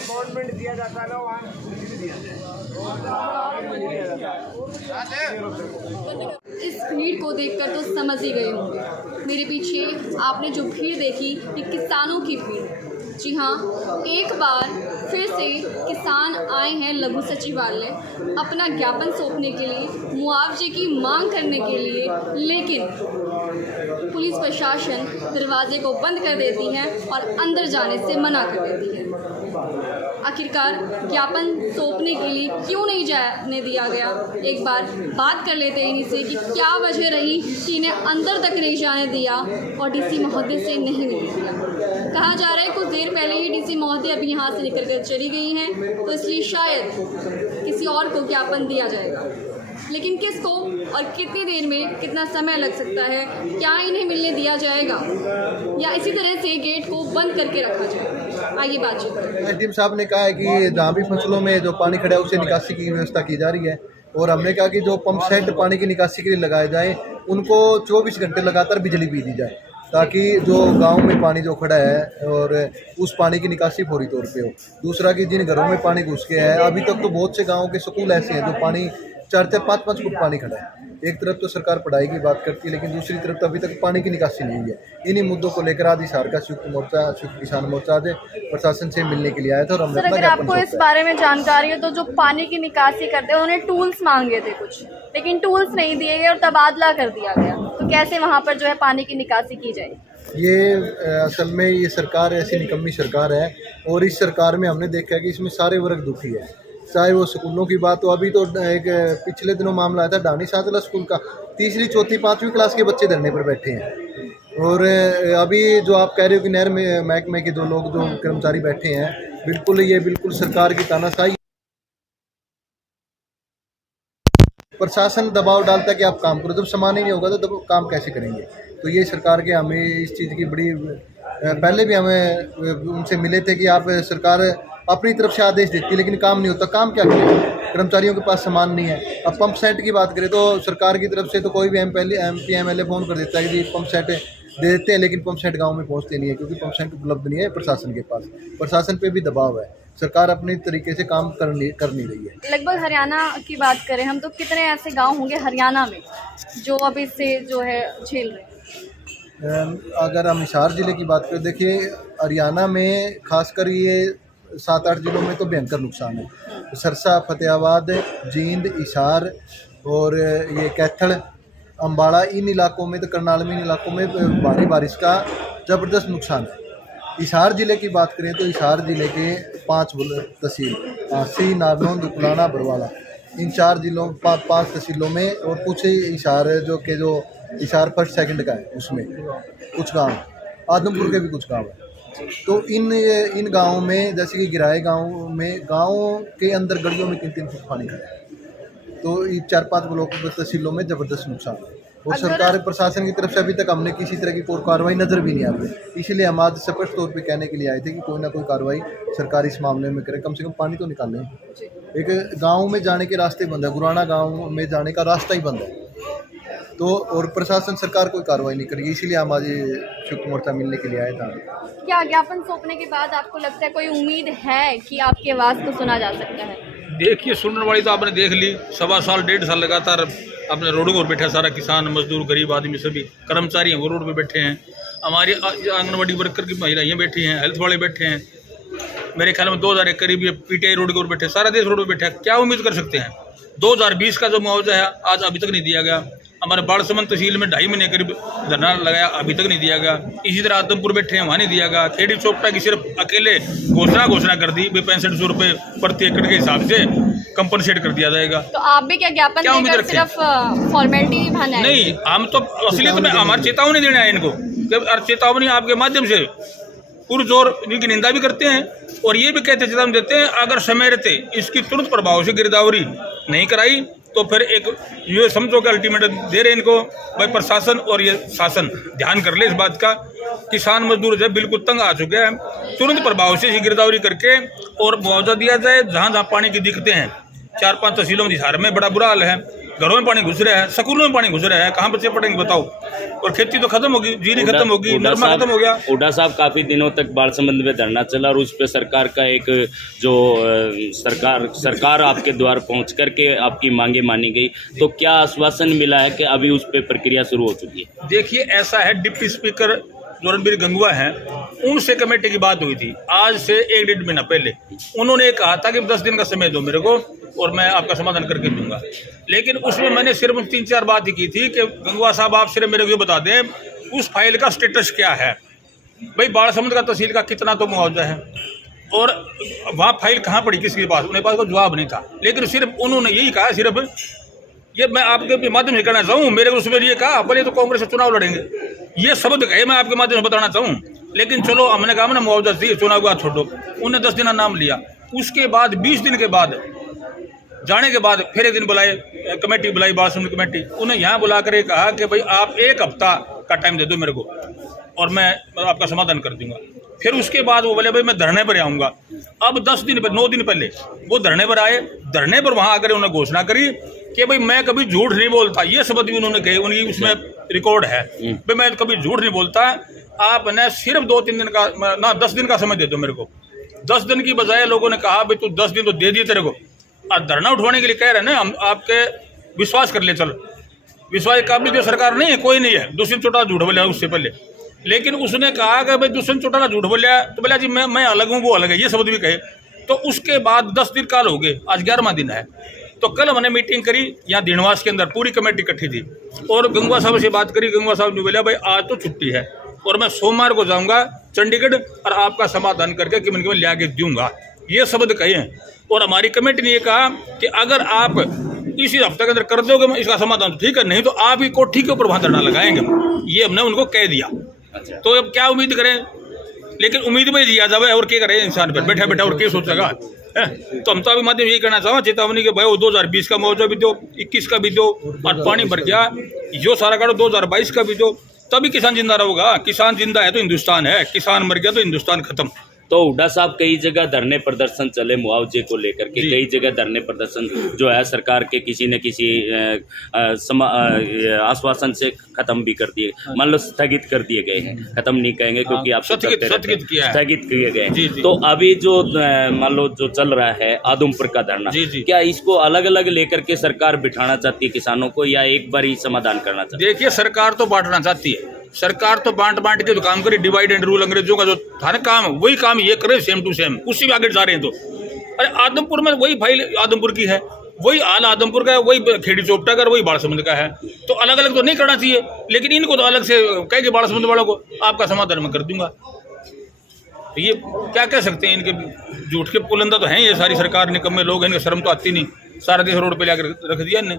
Appointment दिया जाता है वहाँ इस भीड़ को देखकर तो समझ ही गए होंगे, मेरे पीछे आपने जो भीड़ देखी ये किसानों की भीड़। जी हाँ, एक बार फिर से किसान आए हैं लघु सचिवालय अपना ज्ञापन सौंपने के लिए, मुआवजे की मांग करने के लिए, लेकिन पुलिस प्रशासन दरवाजे को बंद कर देती है और अंदर जाने से मना कर देती है। आखिरकार ज्ञापन सौंपने के लिए क्यों नहीं जाने दिया गया? एक बार बात कर लेते हैं इन्हीं से कि क्या वजह रही कि इन्हें अंदर तक नहीं जाने दिया और डीसी महोदय से नहीं मिलने दिया। कहा जा रहा है कुछ देर पहले ही डीसी महोदय अभी यहाँ से निकल कर चली गई हैं, तो इसलिए शायद किसी और को ज्ञापन दिया जाएगा, लेकिन किसको और कितनी देर में कितना समय लग सकता है, क्या इन्हें मिलने दिया जाएगा या इसी तरह से गेट को बंद करके रखा जाएगा? आइए बातचीत करें। एसडीएम साहब ने कहा है कि जहाँ भी फसलों में जो पानी खड़ा है उसे निकासी की व्यवस्था की जा रही है, और हमने कहा कि जो पंप सेट पानी की निकासी के लिए लगाए जाएँ उनको 24 घंटे लगातार बिजली भी दी जाए, ताकि जो गांव में पानी जो खड़ा है और उस पानी की निकासी फौरी तौर पे हो। दूसरा कि जिन घरों में पानी घुस गया है, अभी तक तो बहुत से गांवों के स्कूल ऐसे हैं जो पानी 4-4, 5-5 फुट पानी खड़ा है। एक तरफ तो सरकार पढ़ाई की बात करती है, लेकिन दूसरी तरफ तो अभी तक पानी की निकासी नहीं हुई है। इन्हीं मुद्दों को लेकर आज हिसार का संयुक्त किसान मोर्चा आज प्रशासन से मिलने के लिए आया था। और सर, अगर आपको इस बारे में जानकारी हो तो जो पानी की निकासी करते हैं उन्हें टूल्स मांगे थे कुछ, लेकिन टूल्स नहीं दिए गए और तबादला कर दिया गया, तो कैसे वहाँ पर जो है पानी की निकासी की जाए? ये असल में ये सरकार ऐसी निकम्मी सरकार है, और इस सरकार में हमने देखा है कि इसमें सारे वर्ग दुखी है। चाहे वो स्कूलों की बात हो, अभी तो एक पिछले दिनों मामला आया था डानी सातला स्कूल का, 3री, 4ठी, 5वीं क्लास के बच्चे धरने पर बैठे हैं। और अभी जो आप कह रहे हो कि नहर में महकमे के जो लोग जो कर्मचारी बैठे हैं, बिल्कुल ये बिल्कुल सरकार की तानाशाही। प्रशासन दबाव डालता है कि आप काम करो, जब सामान ही नहीं होगा तो काम कैसे करेंगे? तो ये सरकार के हमें इस चीज़ की बड़ी, पहले भी हमें उनसे मिले थे कि आप सरकार अपनी तरफ से आदेश देती है लेकिन काम नहीं होता। काम क्या करें? कर्मचारियों के पास सामान नहीं है। अब पंप सेट की बात करें तो सरकार की तरफ से तो कोई भी एमपी एमएलए फ़ोन कर देता है कि पंप सेट दे देते हैं, लेकिन पंप सेट गाँव में पहुँचते नहीं है क्योंकि पंप सेट उपलब्ध नहीं है प्रशासन के पास। प्रशासन पे भी दबाव है, सरकार अपनी तरीके से काम कर नहीं रही है। लगभग हरियाणा की बात करें हम तो कितने ऐसे गांव होंगे हरियाणा में जो अभी से जो है झेल रहे हैं? अगर हम हिसार ज़िले की बात करें, देखिए हरियाणा में खासकर ये 7-8 जिलों में तो भयंकर नुकसान है। सरसा, फतेहाबाद, जींद, हिसार और ये कैथल, अम्बाड़ा, इन इलाकों में तो करनाल में इन इलाकों में भारी बारिश का ज़बरदस्त नुकसान है। हिसार ज़िले की बात करें तो हिसार ज़िले के 5 तहसील सी, नारनौंद, उकलाना, बरवाला, इन 4 जिलों 5 तहसीलों में, और कुछ हिसार जो हिसार 1st 2nd का है उसमें कुछ गांव, आदमपुर के भी कुछ गांव है। तो इन गाँवों में जैसे कि गिराए गाँव में, गाँव के अंदर गलियों में 3-3 फुट पानी खड़ा है। तो ये 4-5 ब्लॉक तहसीलों में ज़बरदस्त नुकसान है, और सरकार प्रशासन की तरफ से अभी तक हमने किसी तरह की कोई कार्रवाई नज़र भी नहीं आ रही। इसलिए हम आज स्पष्ट तौर पे कहने के लिए आए थे कि कोई ना कोई कार्रवाई सरकार इस मामले में करे, कम से कम पानी तो निकालें। एक गाँव में जाने के रास्ते बंद है, गुराना गाँव में जाने का रास्ता ही बंद है, तो और प्रशासन सरकार कोई कार्रवाई नहीं करेगी, इसीलिए हम आज संयुक्त मोर्चा मिलने के लिए आए था। क्या ज्ञापन सौंपने के बाद आपको लगता है कोई उम्मीद है कि आपकी आवाज़ को सुना जा सकता है? देखिए, सुनने वाली तो आपने देख ली, 1.25 साल 1.5 साल लगातार अपने रोडों पर बैठा सारा किसान, मजदूर, गरीब आदमी, सभी कर्मचारी हैं वो रोड पे बैठे हैं। हमारी आंगनबाड़ी वर्कर की महिलाएं बैठी हैं, हेल्थ वाले बैठे हैं, मेरे ख्याल में 2000 के करीब ये पीटीआई रोड के ऊपर बैठे, सारा देश रोड पर बैठा है। क्या उम्मीद कर सकते हैं? 2020 का जो मुआवजा है आज अभी तक नहीं दिया गया। हमारे बाड़समंद तहसील में 2.5 महीने करीब धरना लगाया, अभी तक नहीं दिया गया। इसी तरह आदमपुर बैठे हैं, वहाँ नहीं दिया गया। खेड़ी चोपटा की सिर्फ अकेले घोषणा कर दी, 6500 रुपये प्रति एकड़ के हिसाब से कंपनसेट कर दिया जाएगा। तो आप भी क्या ज्ञापन देकर सिर्फ फॉर्मेलिटी निभाना है? नहीं, हम तो असलियत में हमारी चेतावनी देने आए इनको, चेतावनी आपके माध्यम से पुरजोर इनकी निंदा भी करते हैं और ये भी कहते चेतावनी देते हैं, अगर समय रहते इसकी तुरंत प्रभाव से गिरदावरी नहीं कराई तो फिर एक ये समझो कि अल्टीमेटम दे रहे इनको भाई प्रशासन और ये शासन ध्यान कर ले इस बात का। किसान मजदूर जो है बिल्कुल तंग आ चुके हैं, तुरंत प्रभाव से गिरदावरी करके और मुआवजा दिया जाए। जहाँ जहाँ पानी की दिक्कतें हैं, 4-5 तहसीलों में हिसार में बड़ा बुरा हाल है, घरों में पानी घुस रहा है, स्कूलों में पानी घुस रहा है, कहाँ बच्चे पढ़ेंगे बताओ। और खेती तो खत्म होगी, जीरी खत्म होगी, नरमा खत्म हो गया। हुड्डा साहब काफी दिनों तक बाढ़ संबंध में धरना चला और उस पर सरकार का एक जो सरकार आपके द्वार पहुंच करके आपकी मांगे मानी गई, तो क्या आश्वासन मिला है कि अभी उस पर प्रक्रिया शुरू हो चुकी है? देखिए ऐसा है, डिप्टी स्पीकर जो रणबीर गंगवा हैं, उनसे कमेटी की बात हुई थी आज से 1-1.5 महीना पहले। उन्होंने कहा था कि 10 दिन का समय दो मेरे को और मैं आपका समाधान करके दूंगा। लेकिन उसमें मैंने सिर्फ 3-4 बात ही की थी कि गंगवा साहब आप सिर्फ मेरे को ये बता दें उस फाइल का स्टेटस क्या है, भाई बाढ़ संबंध का तहसील का कितना तो मुआवजा है और वहाँ फाइल कहाँ पड़ी किसके पास, उनके पास कोई जवाब नहीं था। लेकिन सिर्फ उन्होंने यही कहा, सिर्फ ये मैं आपके माध्यम से कहना चाहूँ, मेरे को उसमें ये कहा भले तो कांग्रेस से चुनाव लड़ेंगे, ये शब्द कहे मैं आपके माध्यम से बताना चाहूँ। लेकिन चलो हमने कहा ना मुआवजा दी, चुनाव का छोड़ो, उन्हें 10 दिन का नाम लिया। उसके बाद 20 दिन के बाद जाने के बाद फिर एक दिन बुलाए, कमेटी बुलाई, बाढ़ संबंधी कमेटी, उन्हें यहाँ बुला कर कहा कि भाई आप 1 हफ्ता का टाइम दे दो मेरे को और मैं आपका समाधान कर दूंगा। फिर उसके बाद वो बोले भाई मैं धरने पर आऊँगा। अब 9 दिन पहले वो धरने पर आए, धरने पर वहाँ आकर उन्होंने घोषणा करी कि भाई मैं कभी झूठ नहीं बोलता, ये शब्द भी उन्होंने कहे, उनकी उसमें रिकॉर्ड है, भाई मैं कभी झूठ नहीं बोलता, आपने सिर्फ 2-3 दिन का ना 10 दिन का समय दे दो मेरे को। 10 दिन की बजाय लोगों ने कहा भाई तू 10 दिन तो दे दिए तेरे को, और धरना उठवाने के लिए कह रहे हैं ना हम आपके विश्वास कर ले, चल विश्वास काबिल जो सरकार नहीं है, कोई नहीं है, दुष्यंत चौटाला झूठ बोला उससे पहले। लेकिन उसने कहा कि भाई दुष्यंत चौटाला झूठ बोला तो बोला जी मैं अलग हूँ, वो अलग है, ये शब्द भी कहे। तो उसके बाद 10 दिन काल हो गए, आज 11वां दिन है। तो कल हमने मीटिंग करी यहाँ दिनवास के अंदर, पूरी कमेटी इकट्ठी थी और गंगवा साहब से बात करी। गंगवा साहब ने बोला भाई आज तो छुट्टी है और मैं सोमवार को जाऊँगा चंडीगढ़ और आपका समाधान करके कि मैं लिया के दूंगा, ये शब्द कहे हैं। और हमारी कमेटी ने ये कहा कि अगर आप इसी हफ्ते के अंदर कर दोगे इसका समाधान तो ठीक है, नहीं तो आप ही कोठी के ऊपर वहाँ धरना लगाएंगे, ये हमने उनको कह दिया। तो अब क्या उम्मीद करें, लेकिन उम्मीद में दिया जाए और क्या करें इंसान पर बैठा बैठा और क्या सोचेगा। तो हम तो अभी माध्यम यही कहना चाहूँगा चेतावनी के भाई वो 2020 का मुआवजा भी दो, 21 का भी दो, और पानी भर गया जो सारा काटो 2022 का भी दो, तभी किसान जिंदा रहेगा। किसान जिंदा है तो हिंदुस्तान है, किसान मर गया तो हिंदुस्तान खत्म। तो हुड्डा साहब कई जगह धरने प्रदर्शन चले मुआवजे को लेकर के, कई जगह धरने प्रदर्शन जो है सरकार के किसी न किसी आश्वासन से खत्म भी कर दिए, मान लो स्थगित कर दिए गए हैं, खत्म नहीं कहेंगे क्योंकि आप स्थगित किए गए हैं। तो अभी जो मान लो जो चल रहा है आदमपुर का धरना, क्या इसको अलग अलग लेकर के सरकार बिठाना चाहती है किसानों को या एक बार ही समाधान करना चाहती है? देखिए सरकार तो बांटना चाहती है, सरकार तो बांट के जो काम करे, डिवाइड एंड रूल अंग्रेजों का जो था ना काम, वही काम ये करे सेम टू सेम, उसी में आगे जा रहे हैं। तो अरे आदमपुर में वही फाइल आदमपुर की है, वही हाल आदमपुर का है, वही खेड़ी चोपटा का, वही बाढ़ संबंध का है। तो अलग अलग तो नहीं करना चाहिए, लेकिन इनको तो अलग से कह के बाढ़ संबंध वालों को आपका समाधान मैं कर दूंगा। तो ये क्या कह सकते हैं, इनके झूठ के पुलंदा तो हैं ये सारी सरकार, निकम्मे लोग हैं, इनके शर्म तो आती नहीं, सारा देश रोड पे लाकर रख दिया इनने।